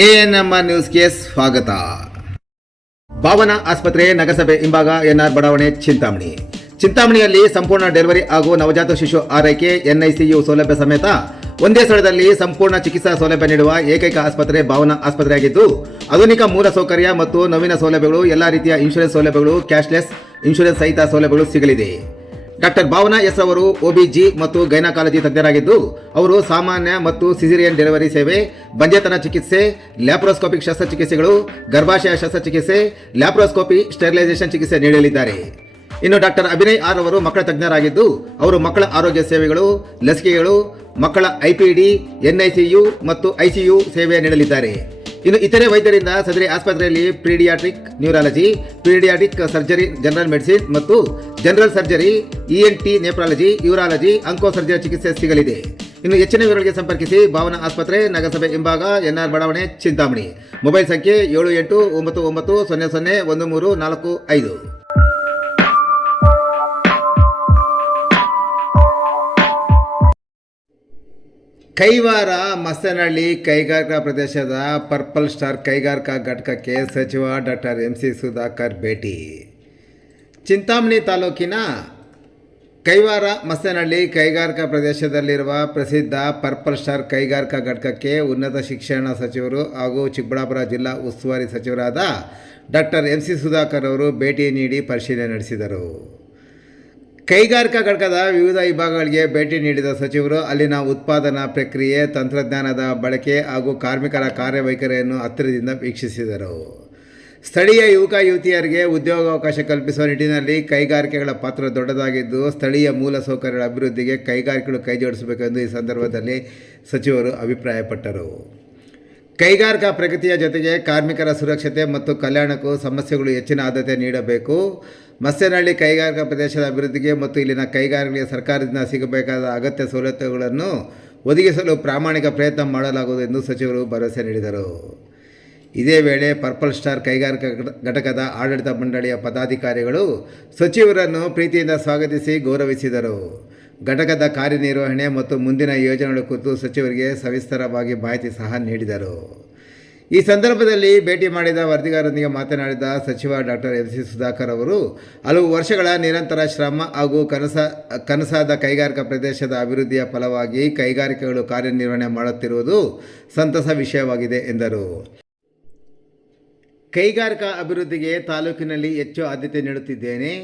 ANMR ನ್ಯೂಸ್ಗೆ ಸ್ವಾಗತ. ಭಾವನಾ ಆಸ್ಪತ್ರೆ ನಗರಸಭೆ ಹಿಂಭಾಗ ಎನ್ಆರ್ ಬಡಾವಣೆ ಚಿಂತಾಮಣಿಯಲ್ಲಿ ಸಂಪೂರ್ಣ ಡೆಲಿವರಿ ಹಾಗೂ ನವಜಾತ ಶಿಶು ಆರೈಕೆ ಎನ್ಐಸಿಯು ಸೌಲಭ್ಯ ಸಮೇತ ಒಂದೇ ಸ್ಥಳದಲ್ಲಿ ಸಂಪೂರ್ಣ ಚಿಕಿತ್ಸಾ ಸೌಲಭ್ಯ ನೀಡುವ ಏಕೈಕ ಆಸ್ಪತ್ರೆ ಭಾವನಾ ಆಸ್ಪತ್ರೆಯಾಗಿದ್ದು, ಆಧುನಿಕ ಮೂಲ ಸೌಕರ್ಯ ಮತ್ತು ನವೀನ ಸೌಲಭ್ಯಗಳು, ಎಲ್ಲ ರೀತಿಯ ಇನ್ಶೂರೆನ್ಸ್ ಸೌಲಭ್ಯಗಳು, ಕ್ಯಾಶ್ಲೆಸ್ ಇನ್ಶೂರೆನ್ಸ್ ಸಹಿತ ಸೌಲಭ್ಯಗಳು ಸಿಗಲಿದೆ. ಡಾಕ್ಟರ್ ಭಾವನಾ ಎಸ್ ಅವರು ಒಬಿಜಿ ಮತ್ತು ಗೈನಕಾಲಜಿ ತಜ್ಞರಾಗಿದ್ದು, ಅವರು ಸಾಮಾನ್ಯ ಮತ್ತು ಸಿಸೇರಿಯನ್ ಡೆಲಿವರಿ ಸೇವೆ, ಬಂಜೆತನ ಚಿಕಿತ್ಸೆ, ಲ್ಯಾಪ್ರೋಸ್ಕೋಪಿಕ್ ಶಸ್ತ್ರಚಿಕಿತ್ಸೆಗಳು, ಗರ್ಭಾಶಯ ಶಸ್ತ್ರಚಿಕಿತ್ಸೆ, ಲ್ಯಾಪ್ರೋಸ್ಕೋಪಿ ಸ್ಟೆರಿಲೈಸೇಷನ್ ಚಿಕಿತ್ಸೆ ನೀಡಲಿದ್ದಾರೆ. ಇನ್ನು ಡಾಕ್ಟರ್ ಅಭಿನಯ್ ಆರ್ ಅವರು ಮಕ್ಕಳ ತಜ್ಞರಾಗಿದ್ದು, ಅವರು ಮಕ್ಕಳ ಆರೋಗ್ಯ ಸೇವೆಗಳು, ಲಸಿಕೆಗಳು, ಮಕ್ಕಳ ಐಪಿಡಿ, ಎನ್ಐಸಿಯು ಮತ್ತು ಐಸಿಯು ಸೇವೆ ನೀಡಲಿದ್ದಾರೆ. ಇನ್ನು ಇತರೆ ವೈದ್ಯರಿಂದ ಸದರಿ ಆಸ್ಪತ್ರೆಯಲ್ಲಿ pediatric neurology, pediatric surgery, general medicine ಮತ್ತು general surgery, ENT, nephrology, urology, onco surgery ಚಿಕಿತ್ಸೆ ಸಿಗಲಿದೆ. ಇನ್ನು ಹೆಚ್ಚಿನ ವಿವರಗಳಿಗೆ ಸಂಪರ್ಕಿಸಿ ಭಾವನಾ ಆಸ್ಪತ್ರೆ, ನಗರಸಭೆ ಹಿಂಭಾಗ, ಎನ್ಆರ್ ಬಡಾವಣೆ, ಚಿಂತಾಮಣಿ. ಮೊಬೈಲ್ ಸಂಖ್ಯೆ 7899001345. ಕೈವಾರ ಮಸ್ತನಹಳ್ಳಿ ಕೈಗಾರಿಕಾ ಪ್ರದೇಶದ ಪರ್ಪಲ್ ಸ್ಟಾರ್ ಕೈಗಾರಿಕಾ ಘಟಕಕ್ಕೆ ಸಚಿವ ಡಾಕ್ಟರ್ MC ಸುಧಾಕರ್ ಭೇಟಿ. ಚಿಂತಾಮಣಿ ತಾಲೂಕಿನ ಕೈವಾರ ಮಸ್ತನಹಳ್ಳಿ ಕೈಗಾರಿಕಾ ಪ್ರದೇಶದಲ್ಲಿರುವ ಪ್ರಸಿದ್ಧ ಪರ್ಪಲ್ ಸ್ಟಾರ್ ಕೈಗಾರಿಕಾ ಘಟಕಕ್ಕೆ ಉನ್ನತ ಶಿಕ್ಷಣ ಸಚಿವರು ಹಾಗೂ ಚಿಕ್ಕಬಳ್ಳಾಪುರ ಜಿಲ್ಲಾ ಉಸ್ತುವಾರಿ ಸಚಿವರಾದ ಡಾಕ್ಟರ್ MC ಸುಧಾಕರ್ ಅವರು ಭೇಟಿ ನೀಡಿ ಪರಿಶೀಲನೆ ನಡೆಸಿದರು. ಕೈಗಾರಿಕಾ ಘಟಕದ ವಿವಿಧ ವಿಭಾಗಗಳಿಗೆ ಭೇಟಿ ನೀಡಿದ ಸಚಿವರು ಅಲ್ಲಿನ ಉತ್ಪಾದನಾ ಪ್ರಕ್ರಿಯೆ, ತಂತ್ರಜ್ಞಾನದ ಬಳಕೆ ಹಾಗೂ ಕಾರ್ಮಿಕರ ಕಾರ್ಯವೈಖರಿಯನ್ನು ಹತ್ತಿರದಿಂದ ವೀಕ್ಷಿಸಿದರು. ಸ್ಥಳೀಯ ಯುವಕ ಯುವತಿಯರಿಗೆ ಉದ್ಯೋಗಾವಕಾಶ ಕಲ್ಪಿಸುವ ನಿಟ್ಟಿನಲ್ಲಿ ಕೈಗಾರಿಕೆಗಳ ಪಾತ್ರ ದೊಡ್ಡದಾಗಿದ್ದು, ಸ್ಥಳೀಯ ಮೂಲಸೌಕರ್ಯಗಳ ಅಭಿವೃದ್ಧಿಗೆ ಕೈಗಾರಿಕೆಗಳು ಕೈಜೋಡಿಸಬೇಕೆಂದು ಈ ಸಂದರ್ಭದಲ್ಲಿ ಸಚಿವರು ಅಭಿಪ್ರಾಯಪಟ್ಟರು. ಕೈಗಾರಿಕಾ ಪ್ರಗತಿಯ ಜೊತೆಗೆ ಕಾರ್ಮಿಕರ ಸುರಕ್ಷತೆ ಮತ್ತು ಕಲ್ಯಾಣಕ್ಕೂ ಸಮಸ್ಯೆಗಳು ಹೆಚ್ಚಿನ ಆದ್ಯತೆ ನೀಡಬೇಕು. ಮಸ್ತನಹಳ್ಳಿ ಕೈಗಾರಿಕಾ ಪ್ರದೇಶದ ಅಭಿವೃದ್ಧಿಗೆ ಮತ್ತು ಇಲ್ಲಿನ ಕೈಗಾರಿಕೆಗಳಿಗೆ ಸರ್ಕಾರದಿಂದ ಸಿಗಬೇಕಾದ ಅಗತ್ಯ ಸವಲತ್ತುಗಳನ್ನು ಒದಗಿಸಲು ಪ್ರಾಮಾಣಿಕ ಪ್ರಯತ್ನ ಮಾಡಲಾಗುವುದು ಎಂದು ಸಚಿವರು ಭರವಸೆ ನೀಡಿದರು. ಇದೇ ವೇಳೆ ಪರ್ಪಲ್ ಸ್ಟಾರ್ ಕೈಗಾರಿಕಾ ಘಟಕದ ಆಡಳಿತ ಮಂಡಳಿಯ ಪದಾಧಿಕಾರಿಗಳು ಸಚಿವರನ್ನು ಪ್ರೀತಿಯಿಂದ ಸ್ವಾಗತಿಸಿ ಗೌರವಿಸಿದರು. ಘಟಕದ ಕಾರ್ಯನಿರ್ವಹಣೆ ಮತ್ತು ಮುಂದಿನ ಯೋಜನೆಗಳ ಕುರಿತು ಸಚಿವರಿಗೆ ಸವಿಸ್ತರವಾಗಿ ಮಾಹಿತಿ ಸಹ ನೀಡಿದರು. ಈ ಸಂದರ್ಭದಲ್ಲಿ ಭೇಟಿ ಮಾಡಿದ ವರದಿಗಾರರೊಂದಿಗೆ ಮಾತನಾಡಿದ ಸಚಿವ ಡಾಕ್ಟರ್ MC ಸುಧಾಕರ್ ಅವರು, ಹಲವು ವರ್ಷಗಳ ನಿರಂತರ ಶ್ರಮ ಹಾಗೂ ಕನಸಾದ ಕೈಗಾರಿಕಾ ಪ್ರದೇಶದ ಅಭಿವೃದ್ಧಿಯ ಫಲವಾಗಿ ಕೈಗಾರಿಕೆಗಳು ಕಾರ್ಯನಿರ್ವಹಣೆ ಮಾಡುತ್ತಿರುವುದು ಸಂತಸ ವಿಷಯವಾಗಿದೆ ಎಂದರು. ಕೈಗಾರಿಕಾ ಅಭಿವೃದ್ಧಿಗೆ ತಾಲೂಕಿನಲ್ಲಿ ಹೆಚ್ಚು ಆದ್ಯತೆ ನೀಡುತ್ತಿದ್ದೇನೆ.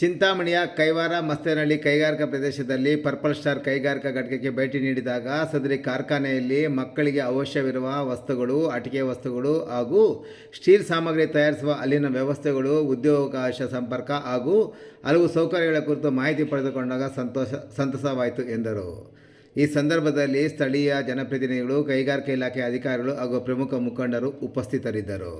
ಚಿಂತಾಮಣಿಯ ಕೈವಾರ ಮಸ್ತನಹಳ್ಳಿ ಕೈಗಾರಿಕಾ ಪ್ರದೇಶದಲ್ಲಿ ಪರ್ಪಲ್ ಸ್ಟಾರ್ ಕೈಗಾರಿಕಾ ಘಟಕಕ್ಕೆ ಭೇಟಿ ನೀಡಿದಾಗ ಸದರಿ ಕಾರ್ಖಾನೆಯಲ್ಲಿ ಮಕ್ಕಳಿಗೆ ಅವಶ್ಯವಿರುವ ವಸ್ತುಗಳು, ಆಟಿಕೆ ವಸ್ತುಗಳು ಹಾಗೂ ಸ್ಟೀಲ್ ಸಾಮಗ್ರಿ ತಯಾರಿಸುವ ಅಲ್ಲಿನ ವ್ಯವಸ್ಥೆಗಳು, ಉದ್ಯೋಗಾವಕಾಶ, ಸಂಪರ್ಕ ಹಾಗೂ ಹಲವು ಸೌಕರ್ಯಗಳ ಕುರಿತು ಮಾಹಿತಿ ಪಡೆದುಕೊಂಡಾಗ ಸಂತಸವಾಯಿತು ಎಂದರು. ಈ ಸಂದರ್ಭದಲ್ಲಿ ಸ್ಥಳೀಯ ಜನಪ್ರತಿನಿಧಿಗಳು, ಕೈಗಾರಿಕೆ ಇಲಾಖೆ ಅಧಿಕಾರಿಗಳು ಹಾಗೂ ಪ್ರಮುಖ ಮುಖಂಡರು ಉಪಸ್ಥಿತರಿದ್ದರು.